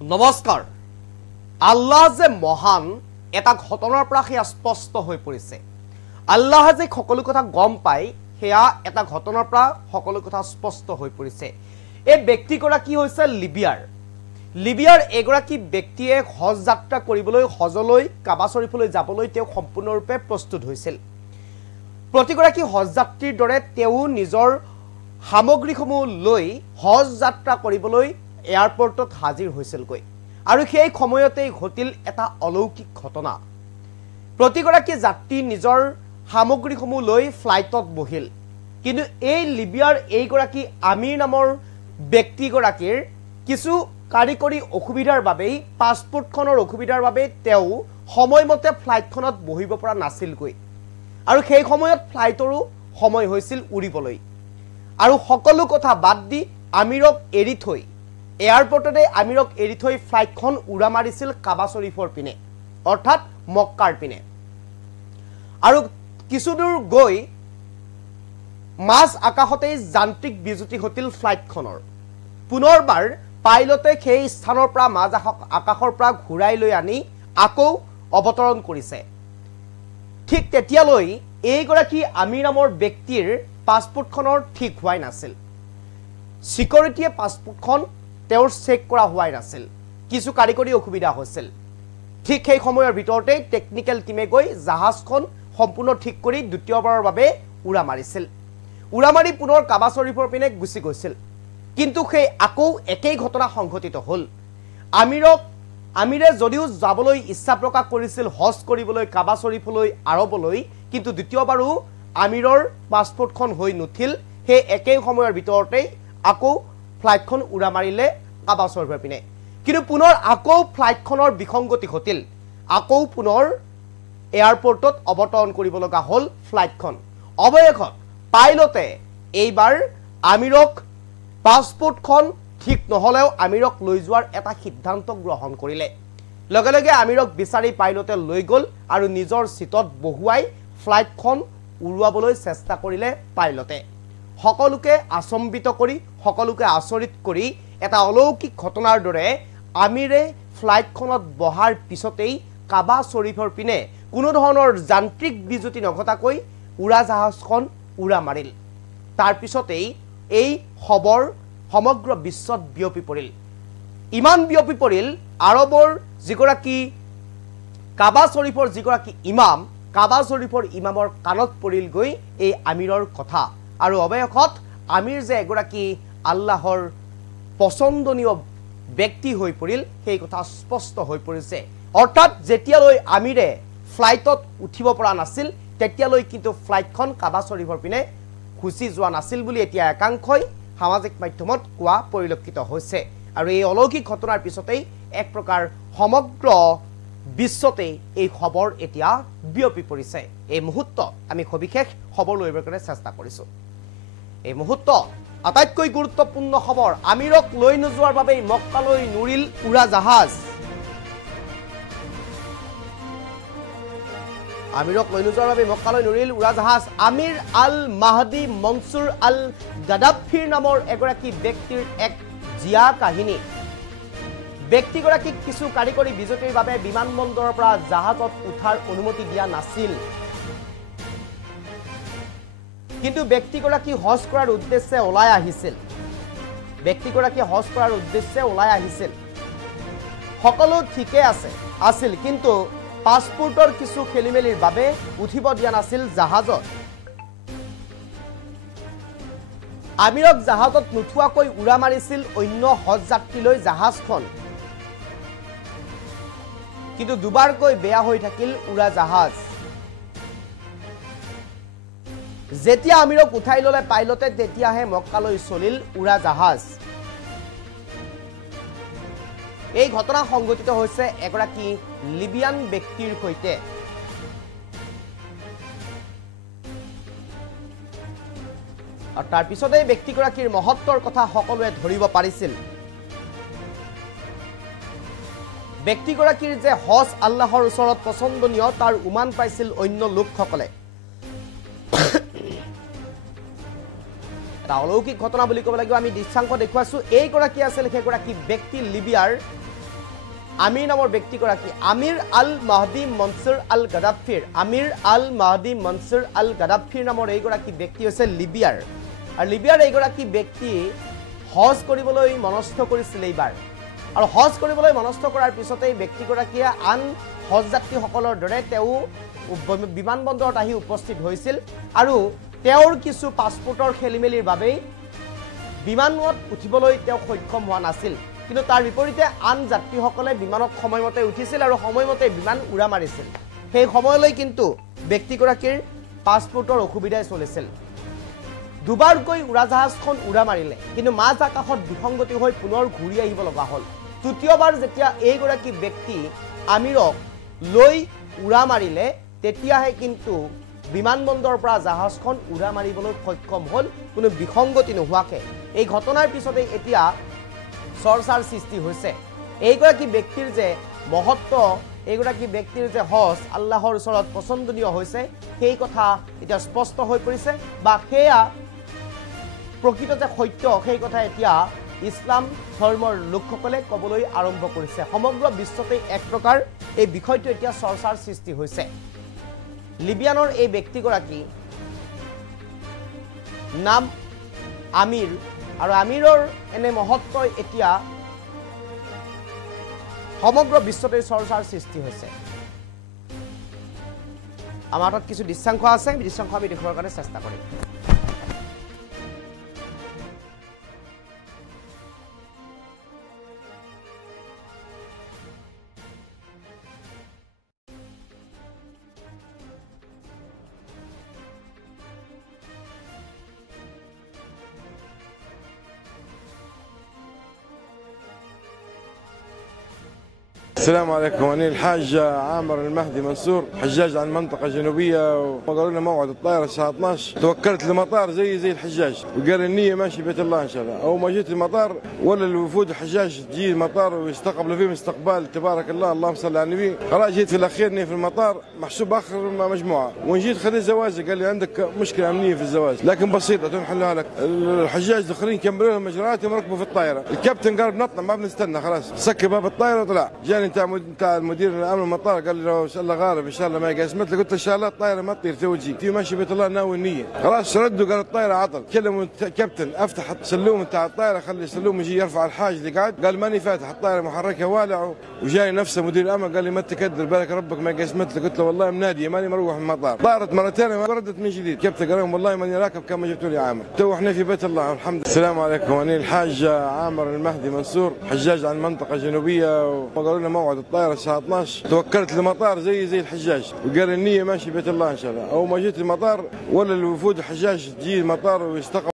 নমস্কাৰ আল্লাহ যে মহান এটা ঘটনাৰ পৰা সেয়া স্পষ্ট হৈ পৰিছে আল্লাহ যে সকলো কথা গম পায় সেয়া এটা ঘটনাৰ পৰা সকলো কথা স্পষ্ট হৈ পৰিছে এই ব্যক্তিগৰাকী হৈছে লিবিয়াৰ এগৰাকী ব্যক্তিয়ে হজ যাত্ৰা কৰিবলৈ হজলৈ কাবা শৰীফলৈ যাবলৈ তেওঁ সম্পূৰ্ণৰূপে প্ৰস্তুত হৈছিল প্ৰতিগৰাকী হজ যাত্ৰীৰ দৰে তেওঁ নিজৰ সামগ্ৰীসমূহ লৈ হজ যাত্ৰা কৰিবলৈ এয়াৰপোৰ্টত হাজিৰ হৈছিলগৈ আৰু সেই সময়তে ঘটিল এটা অলৌকিক ঘটনা প্ৰতিগৰাকী যাত্ৰী নিজৰ সামগ্ৰীসমূহ লৈ ফ্লাইটত বহিল কিন্তু এই লিবিয়াৰ এইগৰাকী আমিৰ নামৰ ব্যক্তিগৰাকীৰ কিছু কাৰিকৰী অসুবিধাৰ বাবে পাছপোৰ্টখনৰ অসুবিধাৰ বাবে তেওঁ সময়মতে ফ্লাইটখনত বহিব পৰা নাছিলগৈ আৰু সেই সময়ত ফ্লাইটৰো সময় হৈছিল উৰিবলৈ আৰু সকলো কথা বাদ দি আমিৰক এৰি থৈ এয়াৰপোৰ্টতে আমিৰক এৰি থৈ ফ্লাইটখন উৰা মাৰিছিল কাবা শৰীফৰ পিনে অৰ্থাৎ মক্কাৰ পিনে আৰু কিছুদূৰ গৈ মাছ আকাশতেই যান্ত্ৰিক বিজুতি ঘটিল ফ্লাইটখনৰ পুনৰবাৰ পাইলটে সেই স্থানৰ পৰা মাছ আকাশৰ পৰা ঘূৰাই লৈ আনি আকৌ অৱতৰণ কৰিছে ঠিক তেতিয়ালৈ এইগৰাকী আমিৰ নামৰ ব্যক্তিৰ পাছপোৰ্টখনৰ ঠিক হোৱাই নাছিল সিকিউৰিটিয়ে পাছপোৰ্টখন তেওঁৰ চেক কৰা হোৱাই নাছিল কিছু কাৰিকৰী অসুবিধা হৈছিল ঠিক সেই সময়ৰ ভিতৰতে টেকনিক্যাল টিমে গৈ জাহাজখন সম্পূৰ্ণ ঠিক কৰি দ্বিতীয়বাৰৰ বাবে উৰা মাৰিছিল উৰা মাৰি পুনৰ কাবা শৰীফৰ পিনে গুচি গৈছিল কিন্তু সেই আকৌ একেই ঘটনা সংঘটিত হ'ল আমিৰে যদিও যাবলৈ ইচ্ছা প্ৰকাশ কৰিছিল হজ কৰিবলৈ কাবা শৰীফলৈ আৰৱলৈ কিন্তু দ্বিতীয়বাৰো আমিৰৰ পাছপোৰ্টখন হৈ নুঠিল সেই একেই সময়ৰ ভিতৰতে আকৌ ফ্লাইটখন উৰা মাৰিলে কাবা শৰীফৰ পিনে কিন্তু পুনৰ আকৌ ফ্লাইটখনৰ বিসংগতি ঘটিল আকৌ পুনৰ এয়াৰপোৰ্টত অৱতৰণ কৰিব লগা হ'ল ফ্লাইটখন অৱশেষত পাইলটে এইবাৰ আমিৰক পাছপোৰ্টখন ঠিক নহলেও আমিৰক লৈ যোৱাৰ এটা সিদ্ধান্ত গ্ৰহণ কৰিলে লগে লগে আমিৰক বিচাৰি পাইলটে লৈ গ'ল আৰু নিজৰ সিটত বহুৱাই ফ্লাইটখন উৰুৱাবলৈ চেষ্টা কৰিলে পাইলটে সকলোকে আচম্বিত কৰি সকলোকে আচৰিত কৰি এটা অলৌকিক ঘটনাৰ দৰে আমিৰে ফ্লাইটখনত বহাৰ পিছতেই কাবা শৰীফৰ পিনে কোনো ধৰণৰ যান্ত্ৰিক বিজুতি নঘটাকৈ উৰাজাহাজখন উৰা মাৰিল তাৰ পিছতেই এই খবৰ সমগ্ৰ বিশ্বত বিয়পি পৰিল ইমান বিয়পি পৰিল আৰবৰ যিগৰাকী কাবা শৰীফৰ যিগৰাকী ইমাম কাবা শৰীফৰ ইমামৰ কাণত পৰিল গৈ এই আমিৰৰ কথা আৰু অৱশেষত আমিৰ যে এগৰাকী আল্লাহৰ পছন্দনীয় ব্যক্তি হৈ পৰিল সেই কথা স্পষ্ট হৈ পৰিছে অৰ্থাৎ যেতিয়ালৈ আমিৰে ফ্লাইটত উঠিব পৰা নাছিল তেতিয়ালৈ কিন্তু ফ্লাইটখন কাবা শৰীফৰ পিনে খুচি যোৱা নাছিল বুলি এতিয়া একাংশই সামাজিক মাধ্যমত কোৱা পৰিলক্ষিত হৈছে আৰু এই অলৌকিক ঘটনাৰ পিছতেই এক প্ৰকাৰ সমগ্ৰ বিশ্বতে এই খবৰ এতিয়া বিয়পি পৰিছে এই মুহূৰ্তত আমি সবিশেষ খবৰ লইবৰ কাৰণে চেষ্টা কৰিছো এই মুহূৰ্তত আটাইতকৈ গুৰুত্বপূৰ্ণ খবৰ আমিৰক লৈ নোযোৱাৰ বাবে মক্কালৈ নুৰিল উৰা জাহাজ আমিৰক লৈ নোযোৱাৰ বাবে মক্কালৈ নুৰিল উৰা জাহাজ আমিৰ আল মাহদি মনসুৰ আল গাদাফিৰ নামৰ এগৰাকী ব্যক্তিৰ এক জিয়া কাহিনী ব্যক্তিগৰাকীক কিছু কাৰিকৰী বিজুতিৰ বাবে বিমানবন্দৰৰ পৰা জাহাজত উঠাৰ অনুমতি দিয়া নাছিল কিন্তু ব্যক্তিগৰাকী হজ কৰাৰ উদ্দেশ্যে ওলাই আহিছিল সকলো ঠিকে আছিল কিন্তু পাছপোৰ্টৰ কিছু খেলিমেলিৰ বাবে উঠিব দিয়া নাছিল জাহাজত আমিৰক জাহাজত নুঠুৱাকৈ উৰা মাৰিছিল অন্য হজ যাত্ৰীলৈ জাহাজখন কিন্তু দুবাৰকৈ বেয়া হৈ থাকিল উৰা জাহাজ যেতিয়া আমিৰক উঠাই ললে পাইলটে তেতিয়াহে মক্কালৈ চলিল উৰা জাহাজ এই ঘটনা সংঘটিত হৈছে এগৰাকী লিবিয়ান ব্যক্তিৰ সৈতে আৰু তাৰ পিছতে ব্যক্তিগৰাকীৰ মহত্বৰ কথা সকলোৱে ধৰিব পাৰিছিল ব্যক্তিগৰাকীৰ যে হজ আল্লাহৰ ওচৰত পছন্দনীয় তাৰ উমান পাইছিল অন্য লোকসকলে এটা অলৌকিক ঘটনা বুলি ক'ব লাগিব আমি দৃশ্যাংশ দেখুৱাইছো এইগৰাকী আছিল সেইগৰাকী ব্যক্তি লিবিয়াৰ আমিৰ নামৰ ব্যক্তিগৰাকী আমিৰ আল মাহদি মনছুৰ আল গাদ্দাফিৰ নামৰ এইগৰাকী ব্যক্তি হৈছে লিবিয়াৰ আৰু লিবিয়াৰ এইগৰাকী ব্যক্তি হজ কৰিবলৈ মনস্থ কৰিছিল এইবাৰ আৰু হজ কৰিবলৈ মনস্থ কৰাৰ পিছতে এই ব্যক্তিগৰাকীয়ে আন হজ যাত্ৰীসকলৰ দৰে তেওঁ বিমানবন্দৰত আহি উপস্থিত হৈছিল আৰু তেওঁৰ কিছু পাছপোৰ্টৰ খেলিমেলিৰ বাবেই বিমানত উঠিবলৈ তেওঁ সক্ষম হোৱা নাছিল কিন্তু তাৰ বিপৰীতে আন যাত্ৰীসকলে বিমানত সময়মতে উঠিছিল আৰু সময়মতে বিমান উৰা মাৰিছিল সেই সময়লৈ কিন্তু ব্যক্তিগৰাকীৰ পাছপোৰ্টৰ অসুবিধাই চলিছিল দুবাৰকৈ উৰাজাহাজখন উৰা মাৰিলে কিন্তু মাজ আকাশত বিসংগতি হৈ পুনৰ ঘূৰি আহিব লগা হ'ল তৃতীয়বাৰ যেতিয়া এইগৰাকী ব্যক্তি আমিৰক লৈ উৰা মাৰিলে তেতিয়াহে কিন্তু বিমানবন্দৰৰ পৰা জাহাজখন উৰা মাৰিবলৈ সক্ষম হ'ল কোনো বিসংগতি নোহোৱাকে এই ঘটনাৰ পিছতে এতিয়া চৰ্চাৰ সৃষ্টি হৈছে এইগৰাকী ব্যক্তিৰ যে মহত্ব এইগৰাকী ব্যক্তিৰ যে হজ আল্লাহৰ ওচৰত পছন্দনীয় হৈছে সেই কথা এতিয়া স্পষ্ট হৈ পৰিছে বা সেয়া প্ৰকৃত যে সত্য সেই কথা এতিয়া ইছলাম ধৰ্মৰ লোকসকলে ক'বলৈ আৰম্ভ কৰিছে সমগ্ৰ বিশ্বতে এক প্ৰকাৰ এই বিষয়টো এতিয়া চৰ্চাৰ সৃষ্টি হৈছে লিবিয়ানৰ এই ব্যক্তিগৰাকী নাম আমিৰ আৰু আমিৰৰ এনে মহত্ব এতিয়া সমগ্ৰ বিশ্বতে চৰ্চাৰ সৃষ্টি হৈছে আমাৰ হাতত কিছু দৃশ্যাংশ আছে দৃশ্যাংশ আমি দেখুৱাৰ কাৰণে চেষ্টা কৰিম السلام عليكم، أنا الحاج عامر المهدي منصور، حجاج عن منطقة جنوبية، وقالوا لنا موعد الطائرة الساعة 12، توكلت المطار زي الحجاج، وقال النية ماشي بيت الله إن شاء الله، أول ما جيت المطار ولا الوفود الحجاج تجي المطار ويستقبلوا فيهم استقبال تبارك الله، اللهم صل على النبي، خلاص جيت في الأخير إني في المطار محسوب آخر مجموعة، وإن جيت خذيت زواجي قال لي عندك مشكلة أمنية في الزواج، لكن بسيطة تنحلها لك، الحجاج الآخرين كملوا لهم إجراءاتهم وركبوا في الطائرة، الكابتن قال بنطلع ما بنستنى خلاص، سكر باب الطائرة وطلع، جاني بتاع المدير الامن المطار قال لي لو ان شاء الله غالب ان شاء الله ما يقسمت لي قلت له ان شاء الله الطائره ما تطير توجي في ماشي بيت الله ناوي النيه خلاص ردوا قال الطائره عطل كلموا الكابتن افتح السلوم بتاع الطائره خلي السلوم يجي يرفع الحاج اللي قاعد قال ماني فاتح الطائره محركها والع وجاي نفسه مدير الامن قال لي ما تكدر بالك ربك ما قسمت لي قلت له والله مناديه ماني مروح من المطار طارت مرتين ما ردت من جديد كابتن قال لهم والله ماني راكب كان ما جبتوا لي عامر تو احنا في بيت الله الحمد لله السلام عليكم انا الحاج عامر المهدي منصور حجاج عن منطقه جنوبيه وقالوا لنا موعد الطائره الساعه 12 توكلت المطار زي الحجاج وقال النية ماشي بيت الله إن شاء الله أول ما جيت المطار ولا الوفود الحجاج تجي المطار ويستقبل